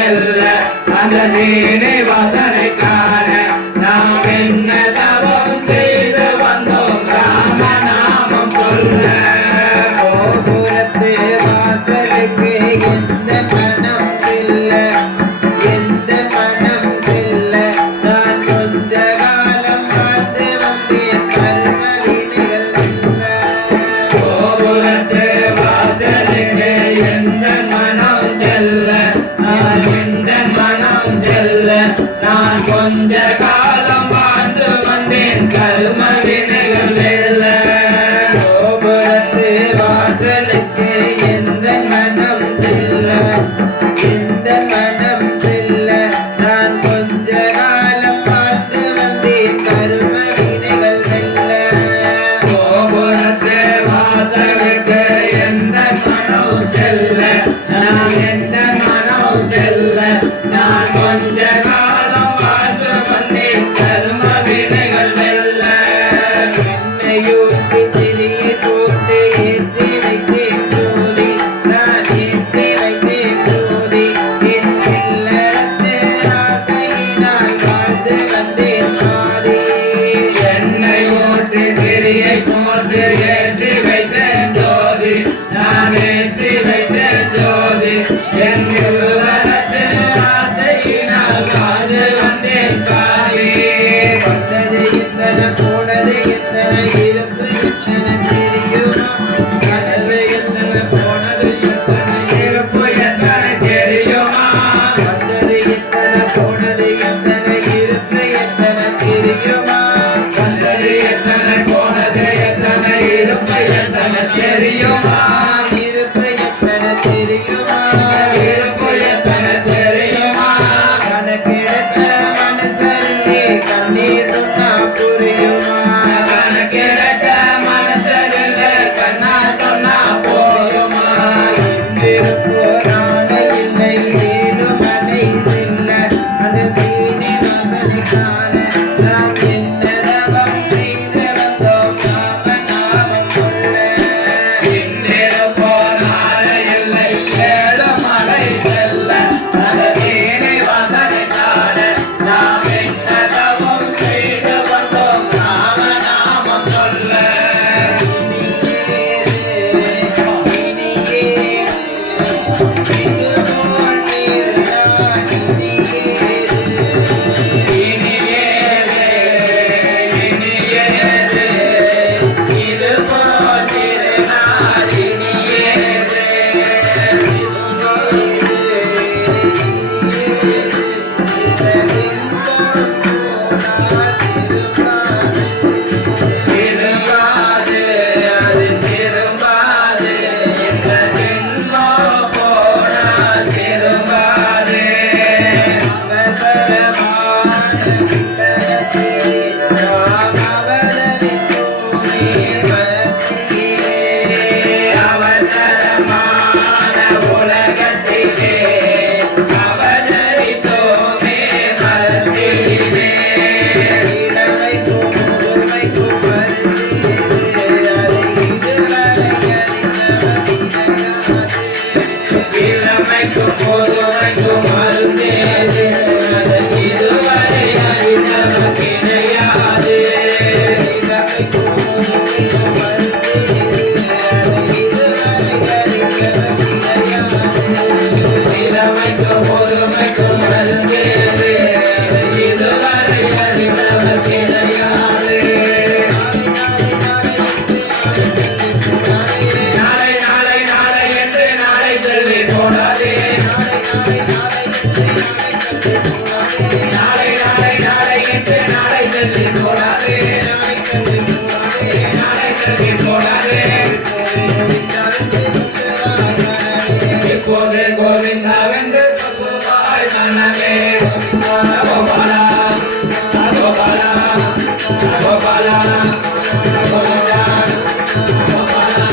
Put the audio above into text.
செல்ல அந்த சீனிவாசனை காண நாம் என்ன தவம் செய்து வந்தோம் ராமநாமம் சொல்ல கோபுரத்து வாசலுக்கு எந்த மனம் செல்ல எந்த மனம் செல்ல நான் கொஞ்ச காலம் வாழ்ந்து வந்தேன் கர்ம வினைகள் வெல்ல கோபுரத்து வாசலுக்கு எந்த மனம் செல்ல நான் எந்த மனம் செல்ல நான் கொஞ்ச காலம் வாழ்ந்து வந்தேன் கர்ம வினைகள் வெல்ல கோபுரத்து வாசலுக்கு எந்த மனம் செல்ல எந்த மனம் செல்ல நான் கொஞ்ச காலம் வாழ்ந்து வந்தேன் கர்ம வினைகள் வெல்ல கோபுரத்து வாசலுக்கு எந்த மனம் செல்ல நான் எந்த மனம் செல்ல நான் கொஞ்ச காலம் வாழ்ந்து வந்தேன் கர்ம வினைகள் வெல்ல என்னையூற்றி திரியை போட்டு ஏற்றி வைத்தேன் ஜோதி நான் ஏற்றி வைத்தேன் ஜோதி என் இல்லறத்து ஆசையினால் வாழ்ந்து வந்தேன் பாதி என்னை ஊற்றி திரியை போன்று ஏற்றி வைத்தேன் ஜோதி நான் ஏற்றி வைத்தேன் ஜோதி என் உள்ளத்தில் ஆசையினால் வாழ்ந்து வந்தேன் பாதி வந்தது எத்தனை போனது எத்தனை இருப்பு எத்தனை தெரியுமா கடல் எத்தனை போனது எத்தனை இருப்பு எத்தனை தெரியுமா வந்தது எத்தனை போனது எத்தனை இருப்பு எத்தனை தெரியுமா வந்தது எத்தனை போனது எத்தனை இருப்பு எத்தனை தெரியுமா இருப்பு எத்தனை தெரியுமா இருப்பு எத்தனை தெரியுமா கணக்கெடுத்த மனசரிலே கண்ணே சொன்னா புரியுமா கணக்கிடக்க மனசரில் கண்ணா சொன்னா போயுமா எங்கிருப்போ நாளை இல்லை வேலுமலை செல்ல அந்த சீனிவாசனை காண நாம் என்ன தவம் செய்து வந்தோம் ராமநாமம் கொள்ள இன்னிருப்போ நாளை இல்லை ஏழுமலை செல்ல அந்த சீனிவாசனை காண நாம் என்ன தவம் செய்து வந்தோம் ராமநாமம் சொல்ல இனியேது இனியேது இது போல் திருநாள் இனியேது திரும்பாது அது திரும்பாது இந்த ஜென்மம் போனால் திரும்பாது அவசரமான உலகத்திலே அவதரித்தோமே மத்தியிலே இளமைக்கும் பொதுமைக்கும் மருந்தேது அது இதுவரை அறிந்தவர் கிடையாது இளமைக்கும் பொதுமைக்கும் மருந்தேது அது இதுவரை அறிந்தவர் கிடையாது நாளை நாளை நாளை என்று நாளை சொல்லி போனாதே நாளை நாளை நாளை என்று நாளை சொல்லி போனாதே நாளை சொல்லி போனாதே இப்போது கோவிந்தாவென்று சொல்லுவாய் மனமே கோபாலா கோபாலா கோபாலா கோபாலா கோபாலா